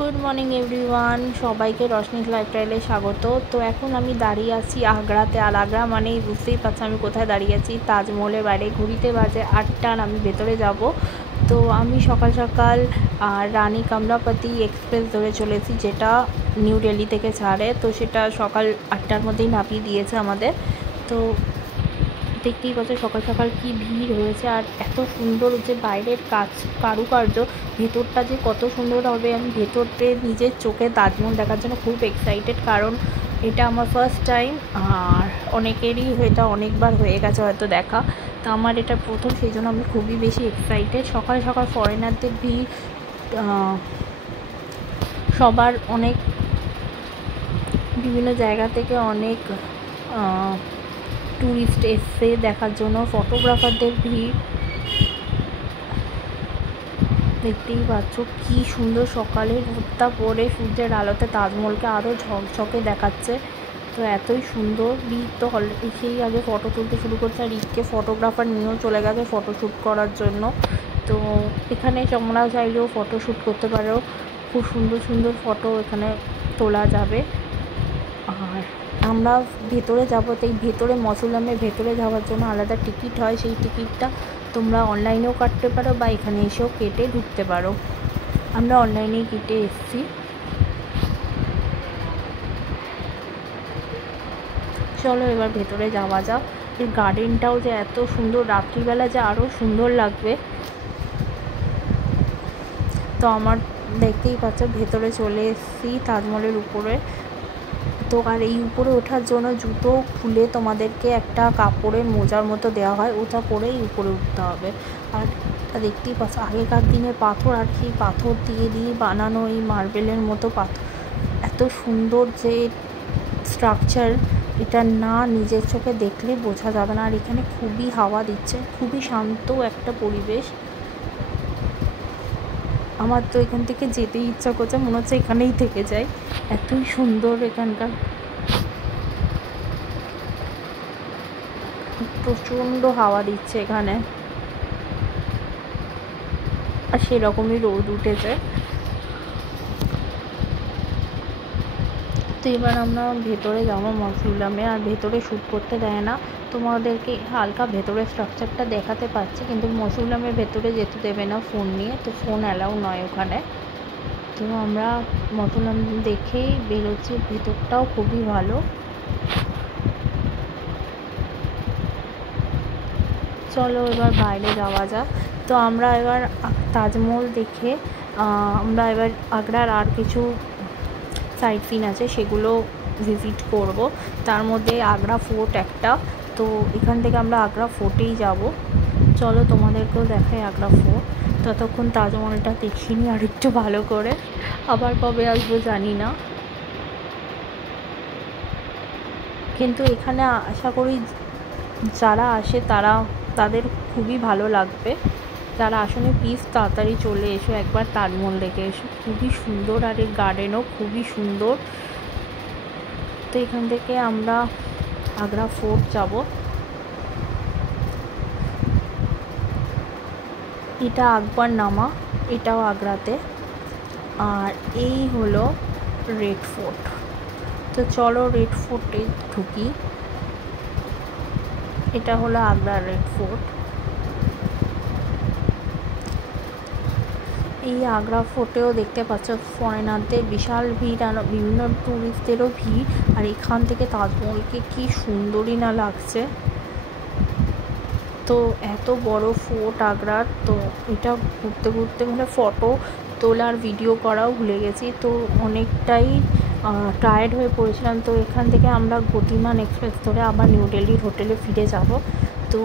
Good morning everyone, সবাইকে রশনিজ লাইফস্টাইলে স্বাগত। তো এখন আমি দাঁড়িয়ে আছি আগ্রাতে। আর আগ্রা মানেই বুঝতেই পারছি আমি কোথায় দাঁড়িয়ে আছি, তাজমহলের বাইরে। ঘড়িতে বাজে 8টা আর আমি ভেতরে যাব। তো আমি সকাল সকাল রানী কমলাপতি এক্সপ্রেস ধরে চলেছি, যেটা নিউ দিল্লি থেকে ছাড়ে। তো সেটা সকাল 8টার মধ্যেই নামিয়ে দিয়েছে আমাদের। তো দেখতেই পাচ্ছ সকাল সকাল কি ভিড় হয়েছে। আর এত সুন্দর যে বাইরের কারুকার্য, ভেতরটা যে কত সুন্দর হবে। আমি ভেতরতে নিজের চোখে তাজমহল দেখার জন্য খুব এক্সাইটেড, কারণ এটা আমার ফার্স্ট টাইম। আর অনেকেরই এটা অনেকবার হয়ে গেছে হয়তো দেখা, তো আমার এটা প্রথম, সেই জন্য আমি খুবই বেশি এক্সাইটেড। সকাল সকাল ফরেনারদের ভিড়, সবার অনেক বিভিন্ন জায়গা থেকে অনেক ট্যুরিস্ট এসছে দেখার জন্য, ফটোগ্রাফারদের ভিড়। দেখতেই পাচ্ছ কি সুন্দর সকালে রোদটা পরে সূর্যের আলোতে তাজমহলকে আরও ঝকঝকে দেখাচ্ছে। তো এতই সুন্দর। রিক তো সেই আগে ফটো তুলতে শুরু করছে, আর রিককে ফটোগ্রাফার নিয়েও চলে গেছে ফটোশ্যুট করার জন্য। তো এখানে তোমরা চাইলেও ফটোশ্যুট করতে পারো, খুব সুন্দর সুন্দর ফটো এখানে তোলা যাবে। আর আমরা ভেতরে যাবো, তাই ভেতরে মসুলামের ভেতরে যাওয়ার জন্য আলাদা টিকিট হয়। সেই টিকিটটা তোমরা অনলাইনেও কাটতে পারো বা এখানে এসেও কেটে ঢুকতে পারো। আমরা অনলাইনেই কেটে এসেছি। চলো এবার ভেতরে যাওয়া যাক। এর গার্ডেনটাও যে এত সুন্দর, রাত্রিবেলা যে আরও সুন্দর লাগবে। তো আমার দেখতেই পাচ্ছ ভেতরে চলে এসেছি তাজমহলের উপরে। তো আর এই উপরে ওঠার জন্য জুতো খুলে তোমাদেরকে একটা কাপড়ের মোজার মতো দেওয়া হয়, ওটা পরেই উপরে উঠতে হবে। আর দেখতেই পাচ্ছ আগেকার দিনের পাথর, আর সেই পাথর দিয়ে বানানো এই মার্বেলের মতো পাথর। এত সুন্দর যে স্ট্রাকচার, এটা না নিজের চোখে দেখলে বোঝা যাবে না। আর এখানে খুবই হাওয়া দিচ্ছে, খুবই শান্ত একটা পরিবেশ। আমার তো এখান থেকে যেতেই ইচ্ছা করছে, মনে হচ্ছে এখানেই থেকে যাই, এতই সুন্দর এখানকার। প্রচণ্ড হাওয়া দিচ্ছে এখানে, আর সেরকমই রোদ উঠেছে। তো এবার আমরা ভেতরে যাবো মসুলামে। আর ভেতরে শ্যুট করতে দেয় না, তোমাদেরকে হালকা ভেতরের স্ট্রাকচারটা দেখাতে পারছি, কিন্তু মসুলামের ভেতরে যেতে দেবে না ফোন নিয়ে, তো ফোন অ্যালাউ নয় ওখানে। তো আমরা মসুলাম দেখেই বেরোচ্ছি। ভেতরটাও খুবই ভালো। চলো এবার বাইরে যাওয়া যাক। তো আমরা এবার তাজমহল দেখে আমরা এবার আগ্রার আর কিছু সাইট সিন আছে সেগুলো ভিজিট করব। তার মধ্যে আগ্রা ফোর্ট একটা, তো এখান থেকে আমরা আগ্রা ফোর্টেই যাব। চলো তোমাদেরকেও দেখাই আগ্রা ফোর্ট। ততক্ষণ তাজমহলটা দেখিনি আর একটু ভালো করে, আবার কবে আসবো জানি না, কিন্তু এখানে আশা করি যারা আসে তাদের খুবই ভালো লাগবে। যারা আসলে প্লিজ তাড়াতাড়ি চলে এসো, একবার তাজমহল দেখে এসো, খুবই সুন্দর। আর এর গার্ডেনও খুবই সুন্দর। তো এখান থেকে আমরা আগ্রা ফোর্ট যাব। এটা আকবর নামা, এটাও আগ্রাতে। আর এই হলো রেড ফোর্ট। তো চলো রেড ফোর্টে ঢুকি। এটা হলো আগ্রার রেড ফোর্ট। এই আগ্রা ফোর্টেও দেখতে পাচ্ছ ফরেনারদের বিশাল ভিড়, আর বিভিন্ন ট্যুরিস্টদেরও ভিড়। আর এখান থেকে তাজমহলকে কি সুন্দরই না লাগছে। তো এত বড় ফোর্ট আগ্রার, তো এটা ঘুরতে ঘুরতে মানে ফটো তোলার ভিডিও করাও ভুলে গেছি। তো অনেকটাই টায়ার্ড হয়ে পড়েছিলাম। তো এখান থেকে আমরা গতিমান এক্সপ্রেস ধরে আবার নিউ দিল্লির হোটেলে ফিরে যাব। তো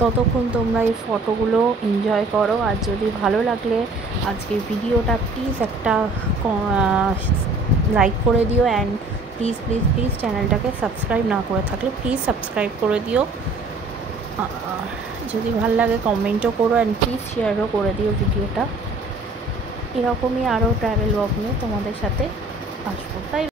ততক্ষণ তোমরা এই ফটোগুলো এনজয় করো। আর যদি ভালো লাগলে আজকের ভিডিওটা প্লিজ একটা লাইক করে দিও। অ্যান্ড প্লিজ প্লিজ প্লিজ চ্যানেলটাকে সাবস্ক্রাইব না করে থাকলে প্লিজ সাবস্ক্রাইব করে দিও। যদি ভালো লাগে কমেন্টও করো, অ্যান্ড প্লিজ শেয়ারও করে দিও ভিডিওটা। এরকমই আরও ট্রাভেল ব্লগ নিয়ে তোমাদের সাথে আসবো। তাই